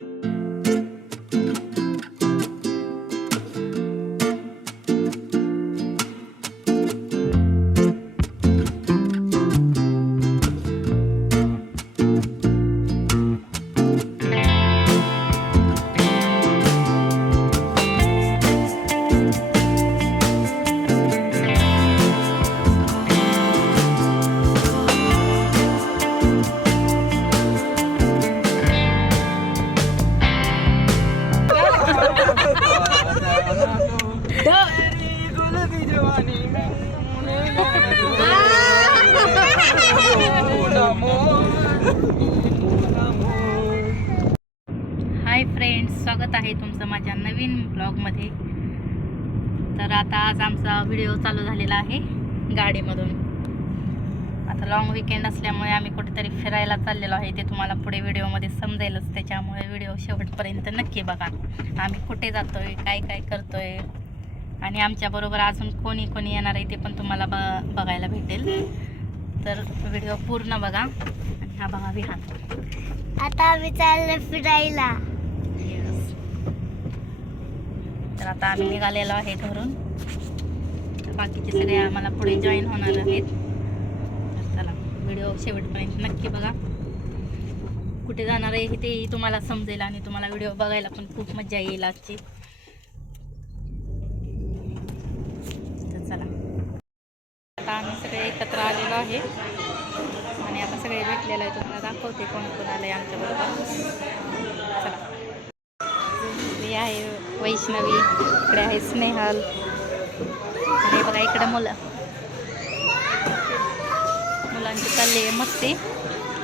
हाय गाडीमधून. आता long weekend असल्यामुळे आम्ही कुठेतरी फिरायला चाललेलो आहे. ते तुम्हाला पुढे व्हिडिओमध्ये समजेलच. त्याच्यामुळे व्हिडिओ शेवटपर्यंत नक्की बघा. आम्ही कुठे जातोय काय काय करतोय आणि आमच्याबरोबर अजून कोणी कोणी येणार आहे ते पण तुम्हाला ब बघायला भेटेल. तर व्हिडिओ पूर्ण बघा. आणि हा बघा विहान. आता आम्ही चाललो फिरायला. तर आता आम्ही निघालेलो आहे घरून. बाकीचे सगळे आम्हाला पुढे जॉईन होणार आहेत. तर चला व्हिडिओ शेवटपर्यंत नक्की बघा. कुठे जाणार आहे तेही तुम्हाला समजेल आणि तुम्हाला व्हिडिओ बघायला पण खूप मजा येईल आजची. तर चला. आता आम्ही सगळे एकत्र आलेलो आहे. आणि आता सगळे भेटलेलं आहे तुम्हाला दाखवते कोण कोण आलं आहे आमच्याबरोबर चला. मी आहे वैष्णवी इकडे आहे स्नेहल. आणि बघा इकडे मुलं मुलांची चालली आहे मस्ती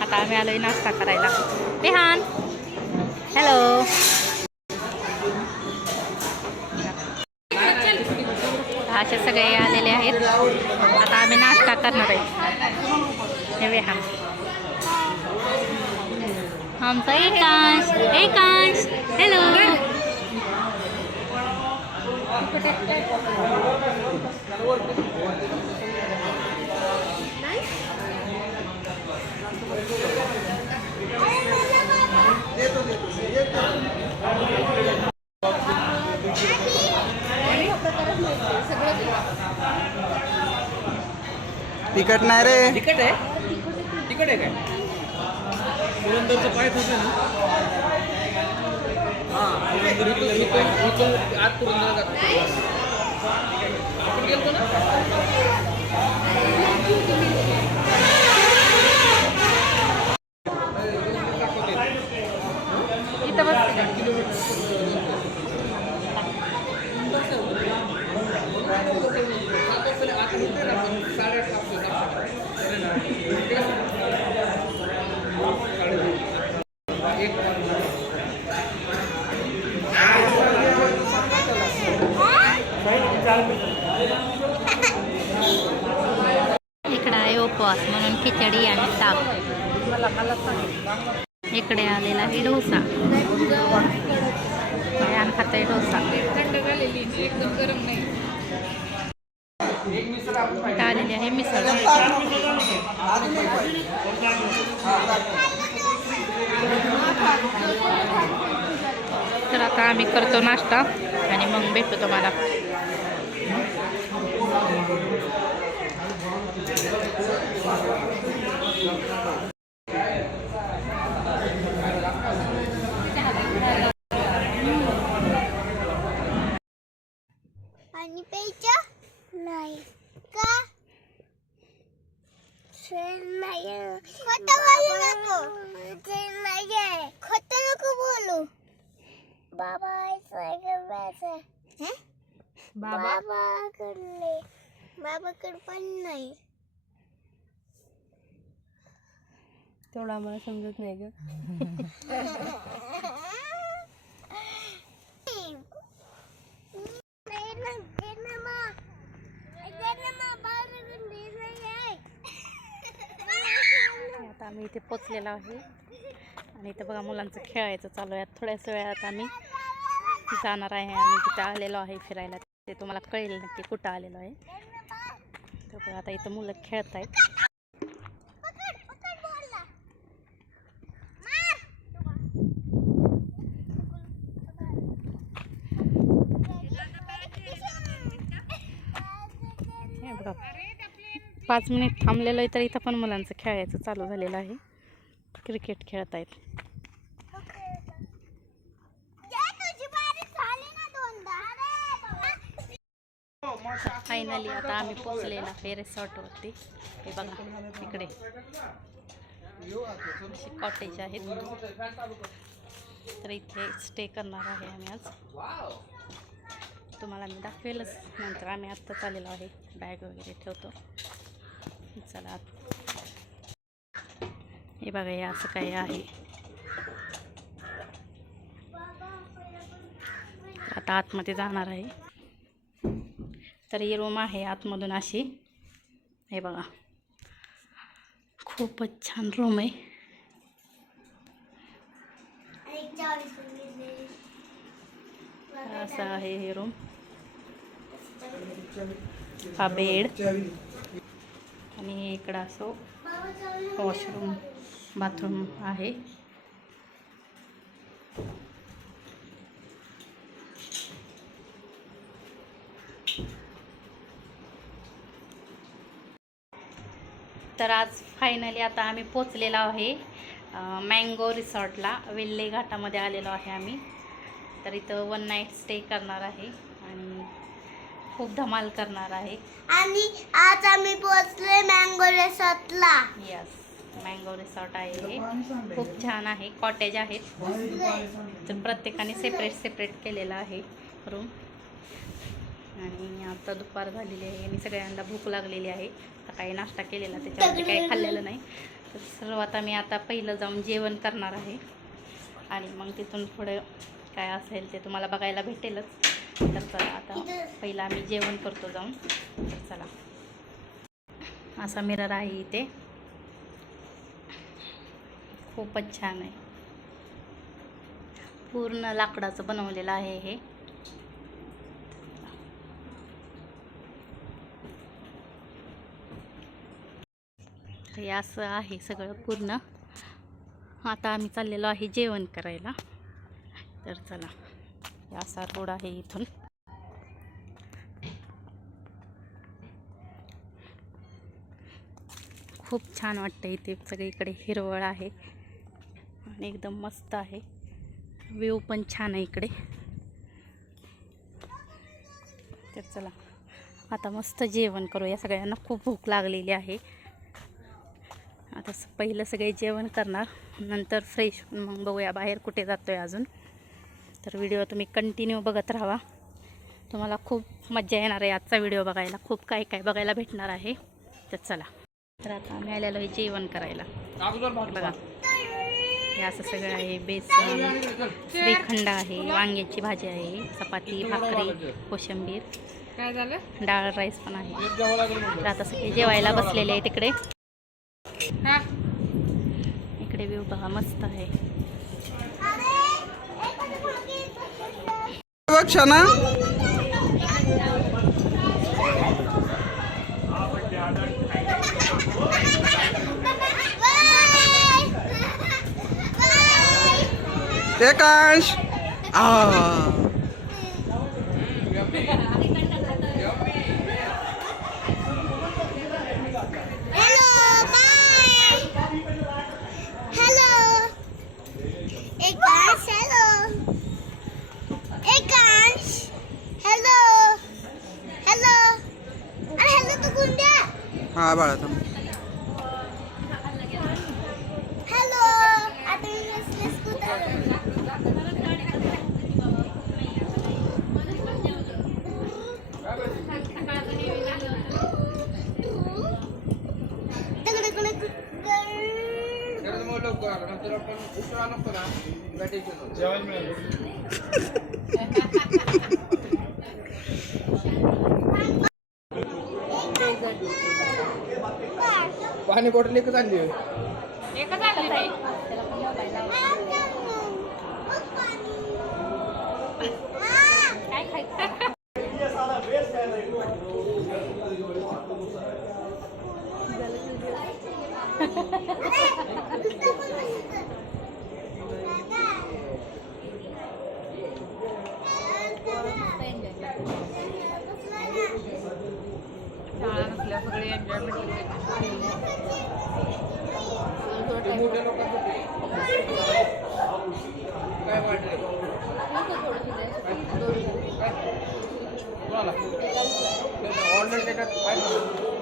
आता आम्ही आलोय नाश्ता करायला रेहान हॅलो असे सगळे आलेले आहेत आता आम्ही नाश्ता करणार आहे हे रेहान आमचा एकांश एकांश हॅलो तिकट नाही रे. तिकट आहे? तिकट आहे काय? पुरंदरचं पाय होतं ना. हां पुरंदर आत पुरंदर आपण गेलतो ना? इकडे आहे उपवास म्हणून खिचडी आणि ताक. इकडे आलेला आहे डोसा. आणि खाते डोसा. एकदम गरम नाही आलेली आहे मिसळ. तर आता आम्ही करतो नाश्ता आणि मग भेटतो तुम्हाला. आणि प्यायचं नाही का ट्रेन नाही खोटं बोलू नको ट्रेन नाही आहे खोटं नको बोलू बाबा सायकल बाबाकडले बाबाकडे पण नाही. तेवढं आम्हाला समजत नाही ग. आता आम्ही इथे पोचलेलो आहे. आणि इथं बघा मुलांचं खेळायचं चालू आहे. थोड्याच वेळात आम्ही जाणार आहे. आम्ही तिथं आलेलो आहे फिरायला ते तुम्हाला कळेल नक्की कुठं आलेलो आहे. आता इथं मुलं खेळत आहेत पाच मिनिट थांबलेलं आहे तर इथं पण मुलांचं खेळायचं चालू झालेलं आहे. क्रिकेट खेळत आहेत फायनली आता आम्ही पोचलेला हे रिसॉर्टवरती हे बघा इकडे. कॉटेज आहेत. तर इथे स्टे करणार आहे आम्ही आज. तुम्हाला मी दाखवेलच. नंतर आम्ही आत्ताच आलेलो आहे. बॅग वगैरे ठेवतो. चला आत. हे बघा हे असं काही आहे. आता आतमध्ये जाणार आहे. तर ही रूम आहे आतमधून अशी. हे बघा. खूपच छान रूम आहे. असा असं आहे हे रूम हा बेड आणि इकडं असो वॉशरूम बाथरूम आहे. तर आज फायनली आता आम्ही पोचलेलो आहे मँगो रिसॉर्टला वेल्ले घाटामध्ये आलेलो आहे आम्ही. तर इथं वन नाईट स्टे करणार आहे आणि खूप धमाल करणार आहे. आणि आज आम्ही पोहोचलोय मँगो रिसॉर्टला यस मँगो रिसॉर्ट आहे हे. खूप छान आहे. कॉटेज आहेत. तर प्रत्येकाने सेपरेट सेपरेट केलेलं आहे रूम आणि आता दुपार झालेली आहे. आणि सगळ्यांना भूक लागलेली आहे. सकाळी नाश्ता केलेला त्याच्यामध्ये काही खाल्लेलं नाही. तर सर्वात आम्ही आता पहिलं जाऊन जेवण करणार आहे. आणि मग तिथून पुढं काय असेल ते तुम्हाला बघायला भेटेलच. तर चला आता पहिलं आम्ही जेवण करतो जाऊन. तर चला. असा मिरर आहे इथे. खूपच छान आहे. पूर्ण लाकडाचं बनवलेलं आहे हे. हे असं आहे सगळं पूर्ण. आता आम्ही चाललेलो आहे जेवण करायला. तर चला असा रोड आहे इथून. खूप छान वाटतं इथे सगळीकडे हिरवळ आहे आणि एकदम मस्त आहे. व्ह्यू पण छान आहे इकडे. तर चला आता मस्त जेवण करूया. सगळ्यांना खूप भूक लागलेली आहे. आता पहिलं सगळे जेवण करणार. नंतर फ्रेश मग बघूया बाहेर कुठे जातो आहे अजून. तर व्हिडिओ तुम्ही कंटिन्यू बघत राहा. तुम्हाला खूप मजा येणार आहे आजचा व्हिडिओ बघायला. खूप काय काय बघायला भेटणार आहे. तर चला. तर आता आम्ही आलेलो आहे जेवण करायला. बघा. हे असं सगळं आहे. बेसन श्रीखंड आहे वांग्याची भाजी आहे चपाती भाकरी कोशिंबीर काय झालं? डाळ राईस पण आहे. तर आता सगळे जेवायला बसलेले आहे तिकडे. इकडे व्ह्यू बघा मस्त आहे. क्षणा एकांश. आ hello bye hello Ekansh hello Ekansh hello hello अरे हॅलो तू गुंड्या हा बाळा थांब हॅलो आता मी restless कुत्रा. तिकडे इकडे कुत्रा. पाणी बॉटल एकच आणली होय. एकच आणली नाही काय खायचं शाळा नसल्या सगळे एन्जॉयमेंट ऑर्डर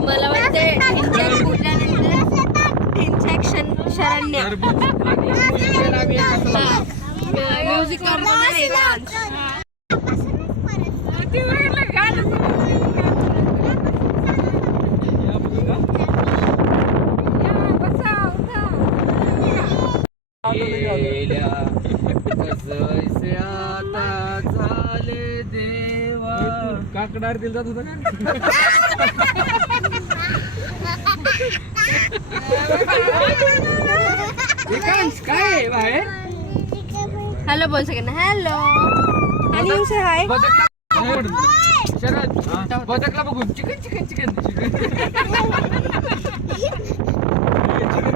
मला वाटते इंजेक्शन शरण्या. म्युझिक आता झाले देवा काकडार दिल जात होता काय बाहेर? हॅलो बोल सगळ्यांना. हॅलो. आणि हाय बदकला शरद बदकला बघून. Chicken chicken chicken chicken. Chicken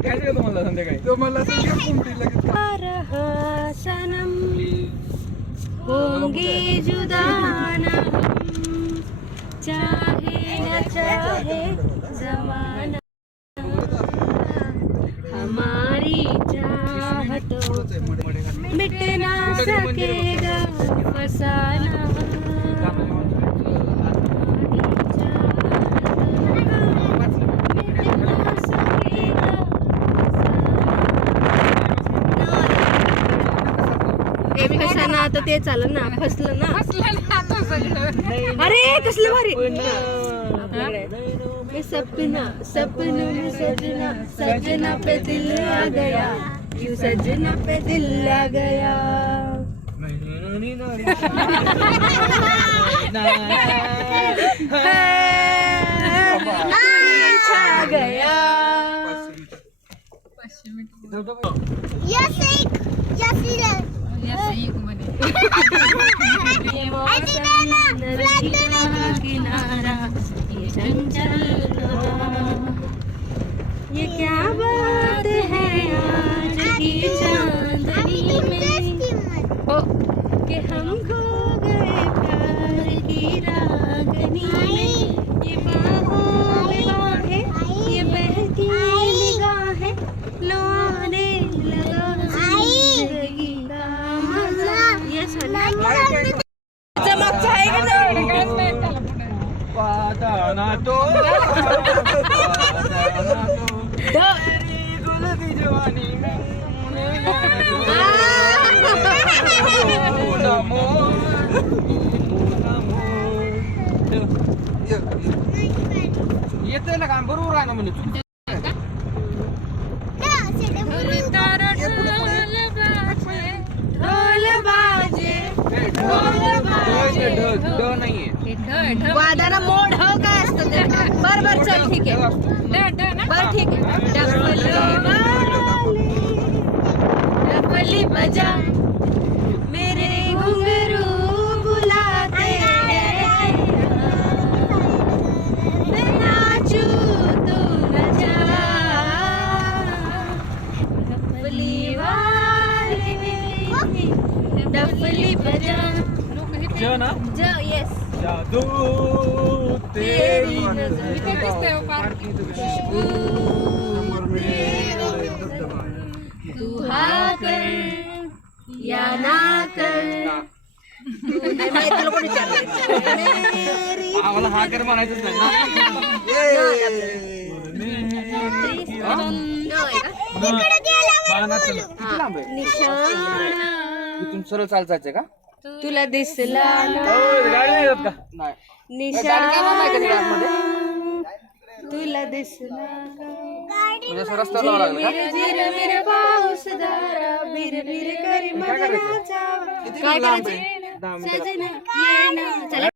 खायचं का तुम्हाला संध्याकाळी? तुम्हाला कोंबडी लगेच सनम. होंगे जुदा न हम, चाहे न चाहे जमाना। फसाना आता ते चाललं ना फसलं ना. असलं ना आता सगळं. अरे कसलं भारी? ये सपना सपनों में सजना सजना पे दिल आ गया. क्यों सजना पे दिल आ गया? छा गया यस एक यस किनारा ये चंचल ये क्या बात है आज की चांदनी में? ओ कि हम खो गए प्यार की रागनी में ढ. वादाना मोड हो काय असतं ते बर बर चल ठीक आहे? बर ठीक आहे डफली वाले, तेरी हो. तू हा कर या ना कर? मेरी आम्हाला हा कर म्हणायचंच नाही निशाणा सरळ चालतायचं का? तुला दिसला? तुला दिसला म्हणजे पाऊस दारा बिर बिर करी मदनाचा. काय करायचं